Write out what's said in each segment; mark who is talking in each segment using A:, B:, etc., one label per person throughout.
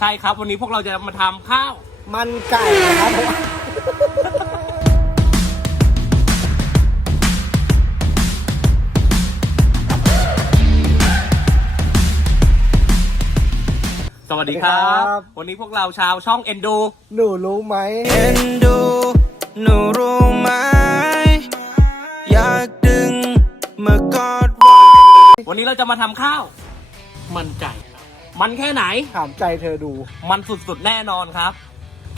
A: ใช่ครับ วันนี้พวกเราจะมาทำข้าว
B: มันไก่นะครับผม
A: สวัสดีครับ วันนี้พวกเราชาวช่องเอ็นดู
B: หนูรู้ไหม
C: เอ็นดูหนูรู้ไหมอยากดึงมากอดไว้
A: วันนี้เราจะมาทำข้าว มันไก่ครับ มันแค่ไหน
B: ถามใจเธอดู
A: มันสุดๆแน่นอนครับ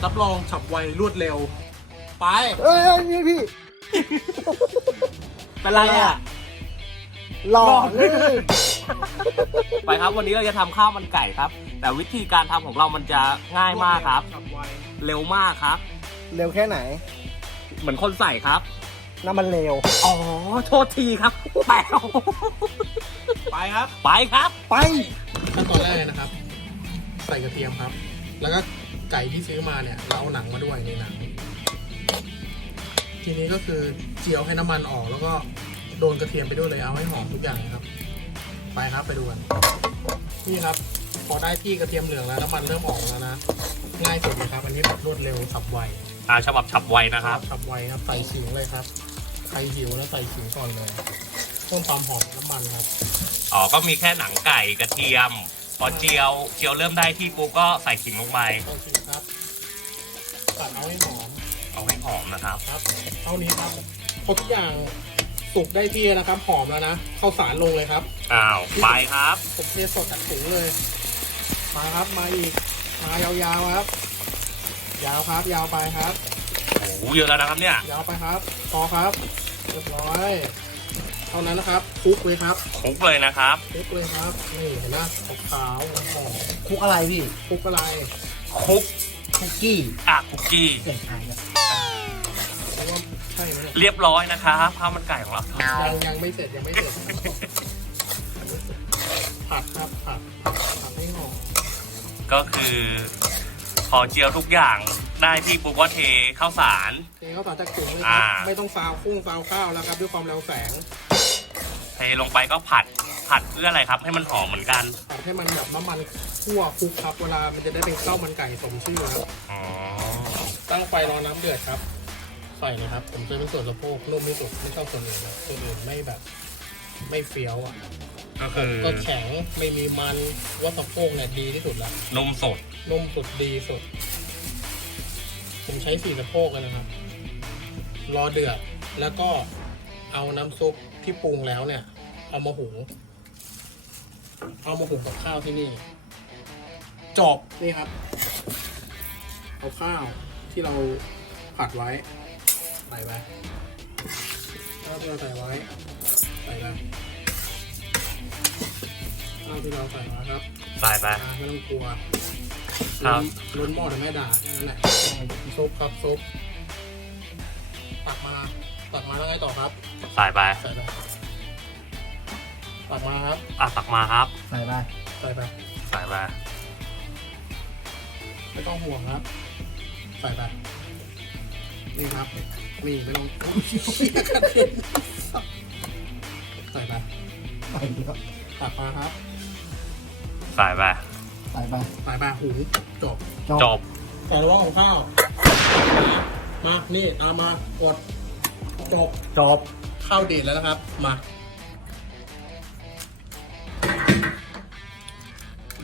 A: รับรองฉับไวรวดเร็ว ไป
B: เอ้ยเอ้ยนี่พี่
A: เป็นไรอะ
B: หล่อเลย
A: ไปครับวันนี้เราจะทำข้าวมันไก่ครับ แต่วิธีการทำของเรามันจะง่ายมากครับเร็วมากครับ
B: เร็วแค่ไหน
A: เหมือนคนใส่ครับ
B: น้ำมันเร็ว
A: อ๋อ โทษทีครับแปว
D: ไปครับ
A: ไปครับ
B: ไป
D: ขั้นตอนแรกเลยนะครับ ใส่กระเทียมครับ แล้วก็ไก่ที่ซื้อมาเนี่ยเราเอาหนังมาด้วยในหนังทีนี้ก็คือเจียวให้น้ำมันออก แล้วก็โดนกระเทียมไปด้วยเลยเอาให้หอมทุกอย่างนะครับ ไปครับไปดูกันนี่ครับ พอได้ที่กระเทียมเหลืองแล้วน้ำมันเริ่มออกแล้วนะง่ายสุดเลยครับ อันนี้แบบรวดเร็วสับไว
A: อ่าฉบับฉับไวนะครับ
D: สับไวครับใส่ขิงเลยครับใครหิวแล้วใส่ขิงก่อนเลย เพิ่มความหอมน้ำมันครับ
A: อ๋อ ก็มีแค่หนังไก่กระเทียม พอเจียวเจียวเริ่มได้ที่ปุ๊บก็ใส่ขิงลงไป
D: โอเคครับตัดเอาให้หอม
A: เอาให้หอมนะครับ
D: ครับเท่านี้ครับพอทุกอย่างสุกได้ที่นะครับ หอมแล้วนะข้าวสารลงเลยครับ
A: อ้าว ไปครับ
D: ผมเทสดจากถุงเลย มาครับ มาอีก มายาวๆครับ ยาวครับ ยาวไปครับ
A: โอ้โหเยอะแล้วนะครับเนี่ย
D: ยาวไปครับ พอครับ เรียบร้อย เท่านั้นนะครับคลุกเลยครับ
A: คลุกเลยนะครับ
D: คลุกเลยครับนี่เห็นไหมขาวๆหอม
B: คุกอะไรพี่
D: คลุกอะไร
A: คลุก
B: คุกกี้
A: อะคุกกี้
B: เก่งไทยครับ
D: เพราะว่าใช่ไหมเนี่ย
A: เรียบร้อยนะครับข้าวมันไก่ของเรา
D: ยังยังไม่เสร็จยังไม่เสร็จผัดครับผัดผัดให้หอม
A: ก็คือพอเจียวทุกอย่างได้ที่ปุ๊บก็เทข้าวสาร
D: เทข้าวสารจากถุงเลยค
A: อ่า
D: รับไม่ต้องซาวคุ้งซาวข้าวแล้วครับด้วยความเร็วแสง
A: เทลงไปก็ผัดผัดเพื่ออะไรครับ ให้มันหอมเหมือนกัน
D: ผัดให้มันแบบน้ำมันคั่วคลุกครับ เวลามันจะได้เป็นข้าวมันไก่สมชื่อครับ
A: อ๋อ
D: ตั้งไฟรอน้ำเดือดครับ ใส่เลยครับ ผมซื้อเป็นส่วนสะโพกนุ่มที่สุดไม่ชอบส่วนอื่นนะส่วนอื่นไม่แบบ ไม่เฟี้ยวอะ
A: ก็คือ
D: ก็แข็งไม่มีมันว่าสะโพกเนี่ยดีที่สุดละ
A: นมสด
D: นุ่มสุดดีสุด ผมใช้สี่สะโพกเลยนะครับ รอเดือดแล้วก็เอาน้ำซุป ที่ปรุงแล้วเนี่ย เอามาหุงเอามาหุงกับข้าวที่นี่จบนี่ครับ เอาข้าวที่เราผัดไว้ ใส่ไปข้าวที่เราใส่ไว้ ใส่ไปข้าวที่เราใส่ไว้ครับ
A: ใส่ไป
D: อ่าไม่ต้องกลัว
A: ครับ
D: ล้นหม้อแต่แม่ด่าแค่นั้นแหละซุปครับซุปตักมา ตักมาแล้วไงต่อครับ
A: ใส่ไป
D: ใส่ไปตักมาครับ
A: อะตักมาครับ
B: ใส่ไป
D: ใส่ไป
A: ใส่ไป
D: ไม่ต้องห่วงครับ ใส่ไปนี่ครับนี่ไม่ต้องกระเด็นใส่ไป
B: ใส่ดีครับ
D: ตักมาครับ
A: ใส่ไป
B: ใส่ไป
D: ใส่ไปหุงจบ
A: จบ
D: แต่ระหว่างของข้าวมา นี่ตามมากด จบ
B: จบ
D: ข้าวเด็ดแล้วนะครับ มา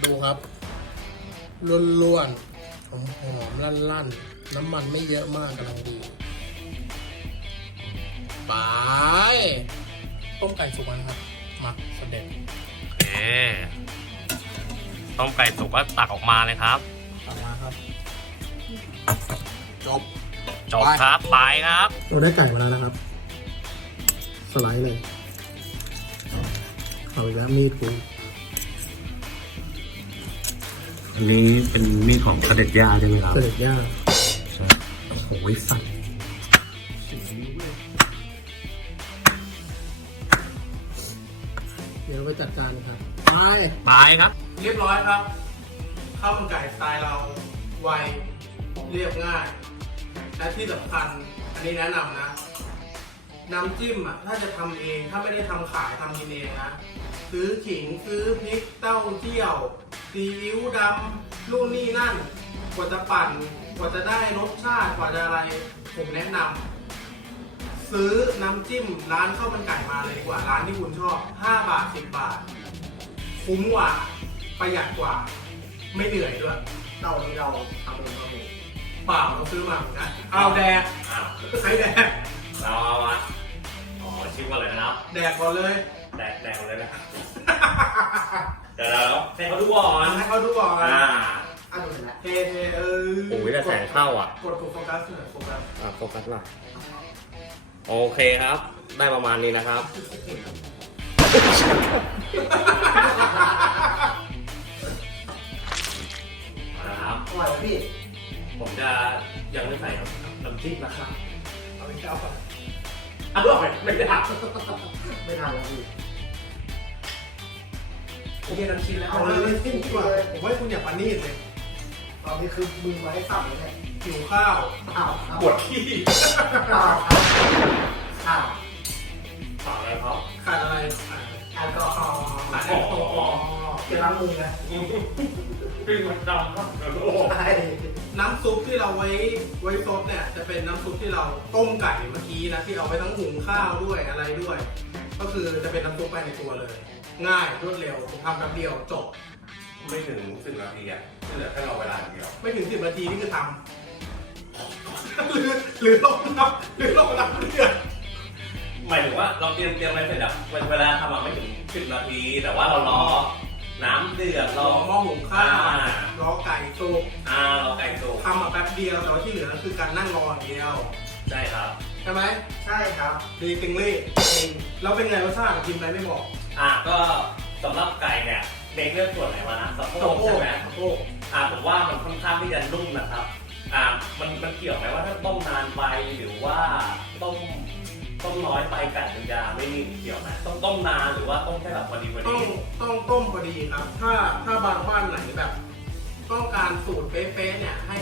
D: ดูครับล้วนๆหอมหอมๆลั่นๆน้ำมันไม่เยอะมากกำลังดีบายต้มไก่สุกแล้วนะครับ มาเสด็จ
A: โอเคต้มไก่สุกก็ตักออกมาเลยครับ
D: ตักมาครับ จบ
A: จบครับไปครับ
D: เราได้ไก่มาแล้วนะครับ สไลด์เลยเอาอีกแล้วมีดกู
E: อันนี้เป็นมีดของเสด็จย่าใช่ไหมครับ
D: เสด็จย่า
E: โอ้โหสัตว์
D: เดี๋ยวไปจัดการครับไป
A: ไปครับ
D: เรียบร้อยครับข้าวมันไก่สไตล์เราไวเรียบง่าย และที่สำคัญอันนี้แนะนำนะ น้ำจิ้มอะถ้าจะทำเองถ้าไม่ได้ทำขายทำกินเองนะ ซื้อขิงซื้อพริกเต้าเจี้ยวซีอิ๊วดำนู่นนี่นั่น กว่าจะปั่นกว่าจะได้รสชาติกว่าจะอะไรผมแนะนำ ซื้อน้ำจิ้มร้านข้าวมันไก่มาเลยดีกว่าร้านที่คุณชอบ 5 บาท 10 บาท คุ้มกว่า ประหยัดกว่า ไม่เหนื่อยด้วย
B: เต่านี้เราทำเองเราเอง
D: เปล่าเราซื้อมาเหมือนกันเอาแดก
A: อ้าว
D: ใช้แดก
A: เราเอามาอ๋อชิมกันเลยนะครับ
D: แดกก่อนเลย
A: แดกแดกเลยนะครับเดี๋ยวเราให้เขาดูก่อน
D: ให้เขาดูก่อน
A: อ่า
B: อะดูเสร็จแล้ว
D: เทเทเออ
A: โอ้ยแต่แสงเข้าอะ
D: กดกดโฟกัสหน่อยโฟกัส
A: อะโฟกัสหน่อยโอเคครับ ได้ประมาณนี้นะครับนะครับ ผมจะยังไม่ใส่น้ำจิ้มนะครับ
D: เอาไปเจ้าก่อน
A: อร่อยไม่ได้
B: ไม่ทานแล้วพี่
A: โอเคน้ำจิ้มแล้ว
D: เอาเลยจิ้มดีกว่าผมว่าคุณอย่าปานีดเลย
B: ตอนนี้คือมือไม้สั่นเลยเนี่ย
D: หิวข้าว
B: เปล่าครับ
A: ปวดขี้
B: เปล่าครับเปล่า
A: ฝากอะไรเขา
D: ขาดอะไรอะ
B: แอลกอฮอล์
D: ขาดแอลกอฮอล์
B: เจลล้างมือนะ
A: พี่มันดำมากเลยโอ้
B: ใช่
D: น้ำซุปที่เราไว้ไว้ซดเนี่ย จะเป็นน้ำซุปที่เราต้มไก่เมื่อกี้นะที่เอาไปทั้งหุงข้าวด้วยอะไรด้วย ก็คือจะเป็นน้ำซุปไปในตัวเลย ง่ายรวดเร็วผมทำแป๊บเดียวจบ
E: ไม่ถึงสิบนาทีอะที่เหลือแค่รอเวลาอย่างเดียว
D: ไม่ถึงสิบนาทีนี่คือทำ หรือหรือลงน้ำหรือลงน้ำเดือด
A: หมายถึงว่าเราเตรียมเตรียมไว้เสร็จอะเวลาทำอะไม่ถึงสิบนาที แต่ว่าเรารอ น้ำเดือด
D: ร
A: ร
D: อ
A: อ
D: หม้อหุงข้าว
A: อ่าร
D: อไก่สุก
A: อ่ารอไก่สุก
D: ทำมาแป๊บเดียวแต่ว่าที่เหลือคือการนั่งรออย่างเดียว
A: ใช่ครับ
D: ใช่ไหม
B: ใช่ครับ
D: ดีติงลี่
B: เอง
D: แล้วเป็นไงรสชาติกินไปไม่บอก
A: อะก็สำหรับไก่เนี่ยเด็กเลือกส่วนไหนมานะสะโพ
D: สะ
A: ก
D: โพ
A: ใช่
D: ก
A: ไหม
D: สะโพก
A: อะผมว่ามันค่อนข้างที่จะนุ่มนะครับอะมันมันเกี่ยวไหมว่าถ้าต้มนานไปหรือว่าต้ม ต้มน้อยไปไก่มันจะไม่นิ่มเกี่ยวไหมต้องต้มนานหรือว่าต้มแค่แบบพอดีพอ
D: ต้
A: ดี
D: องต้องต้มพอดีครับ ถ้าถ้าบางบ้านไหนแบบ ต้องการสูตรเป๊ะๆเนี่ยให้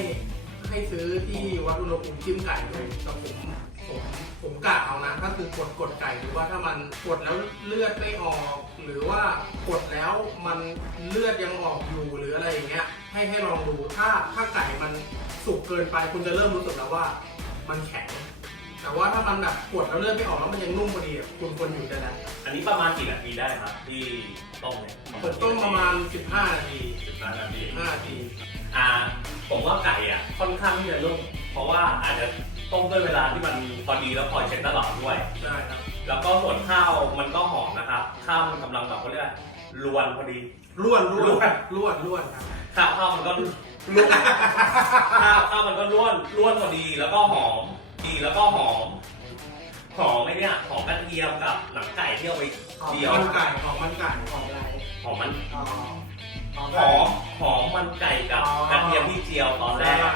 D: ให้ซื้อที่วัดอุณหภูมิจิ้มไก่เลยแต่ผมผมผมกะเอานะก็คือกดกดไก่หรือว่าถ้ามันกดแล้วเลือดไม่ออก หรือว่ากดแล้วมันเลือดยังออกอยู่หรืออะไรอย่างเงี้ย ให้ให้ลองดูถ้าถ้าไก่มันสุกเกินไปคุณจะเริ่มรู้สึกแล้วว่า มันแข็ง แต่ว่าถ้ามันแบบกดแล้วเลือดไม่ออกแล้วมันยังนุ่มพอดีอะคุณควรอยู่ได้แล้ว
A: อันนี้ประมาณกี่นาทีได้ครับ ที่ต้มเนี่ย
D: ผมต้มประมาณ 15 นาที
A: สิบห้านาที
D: 15นาที
A: อ่า ผมว่าไก่อะค่อนข้างที่จะนุ่มเพราะว่าอาจจะต้มด้วยเวลาที่มันพอดีแล้วคอยเช็ดตลอดด้วย
D: ใช่ครับ
A: แล้วก็ส่วนข้าวมันก็หอมนะครับ ข้าวมันกำลังแบบเขาเรียกอะไรรวนพอดี
D: ล้วนล้
A: ล้
D: ว
A: วน
D: นล้วนล้วนครับ
A: ข้าวข้าวมันก็ล้วนข้าวข้าวมันก็ล้วนล้วนพอดีแล้วก็หอม ดีแล้วก็หอม หอมไอ้เนี่ย หอมกระเทียมกับหนังไก่ที่เอาไปเจียว
D: มันไก่ของมันไก่
B: ของอะไร
A: หอมมัน
B: อ๋อหอม
A: หอม หอมมันไก่กับกระเทียมที่เจียวตอนแรก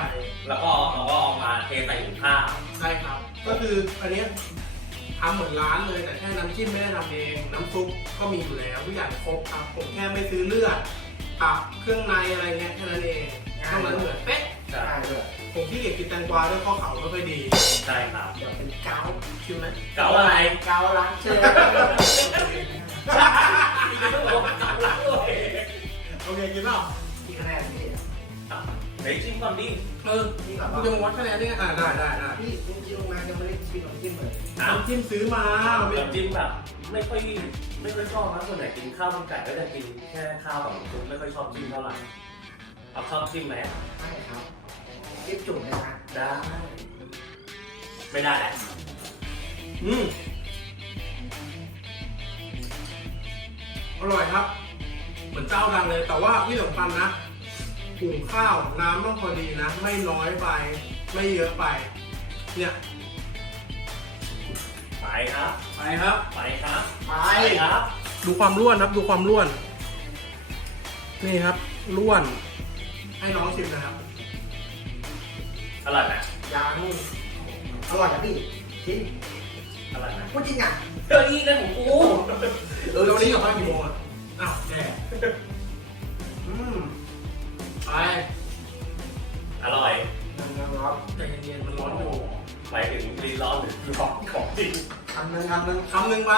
A: แล้วก็เราก็เอามาเทใส่ถุงข้าว
D: ใช่ครับ ก็คืออันเนี้ยทำเหมือนร้านเลยแต่แค่น้ำจิ้มไม่ได้ทำเอง น้ำซุปก็มีอยู่แล้วทุกอย่างครบครับ ผมแค่ไม่ซื้อเลือดตับเครื่องในอะไรเงี้ยแค่นั้นเองเท่านั้นเหมือนเป๊ะ
A: ใช่
B: ใช่เลย
D: ผมที่เกียจกินแตงกวาด้วยข้อเข่าไม่ค่อยดี
A: ใช่ครับ
B: เดี๋ยวเป็นเกา
D: ชิมไหม
A: เก๋าอะไร
B: เกาล้างเชือก
D: โอเคกินเปล่า
B: ที่คะแนนพี่
A: เฮ้ยชิมก่อนดิ
D: เออ
B: พี่ก่อน
D: คุณจะมาวัดคะแนนได้ไงอ่าได้ได้ได้
B: พี่จริงๆลงมายังไม่ได้ชิมน้ำจิ้มเลย
A: น้ำ
D: น้ำจิ้มซื้อมาไม่
A: น้ำจิ้มแบบไม่ค่อยไม่ค่อยชอบนะส่วนใหญ่กินข้าวมันไก่ก็จะกินแค่ข้าวกับน้ำซุปไม่ค่อยชอบจิ้มเท่าไหร่เอาชอบจิ้มไหม
B: ใช่ครับ จิ้มจุ่มเลยนะ
A: ได้ ไม่ได้แหละ
D: อืมอร่อยครับ เหมือนเจ้าดังเลย แต่ว่าที่สำคัญนะหุงข้าวน้ำต้องพอดีนะ ไม่น้อยไป ไม่เยอะไป เนี่ย
A: ไปครับ
D: ไปครับ
A: ไปครับ
B: ไป
A: ไปครับ
D: ดูความร่วนครับ ดูความร่วน นี่ครับร่วน ให้น้องชิมนะครับ
A: อร่อยไหม
B: ยางอร่อยนะพี่จริง
A: อร่อยไหม
B: พูดจริงอะ
A: เฮ้ยนี่นะของกู
D: เออวันนี้กับข้าวกี่โมงอะอ้าวแย่อืมไป
A: อร่อย
B: ยังๆครับ
D: ใจเย็นๆมันร้อนอยู่
A: ไปถึงรีร้อนหรือร้อนของจริง
B: คำหนึ่งคำหนึ่ง
D: คำหนึ่งไป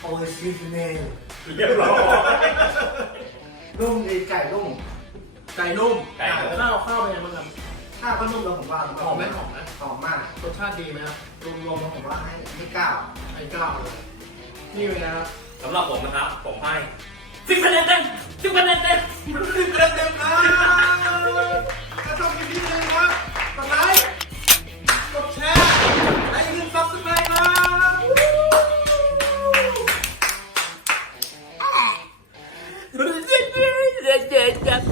B: โอ้ยซีฟเนล
A: เรียบร้อย
B: นุ่มดีไก่นุ่ม
D: ไก่นุ่ม
A: ไก่นุ่ม
D: ข้าวข้าวเป็นยังไงบ้างครับ
B: ถ้าก็นุ่มแล้วผมว่า
D: หอมไหมหอมไหม
B: หอมมาก
D: รสชาติดีไหมครับ
B: รวมๆแล้วผมว่าให้ให้เก้า
D: ให้เก้าเลยนี่เลยนะครับ
A: สำหรับผมนะครับ ผมให้สิบคะแนนเต็มสิบคะแนนเต็ม
B: สิบคะแนนเต็มครับกระทำกันนิดนึงครับ
D: กดไลค์กดแชร์และอย่าลืมซับสไครต์ครับ
A: เด็ดเด็ดเด็ด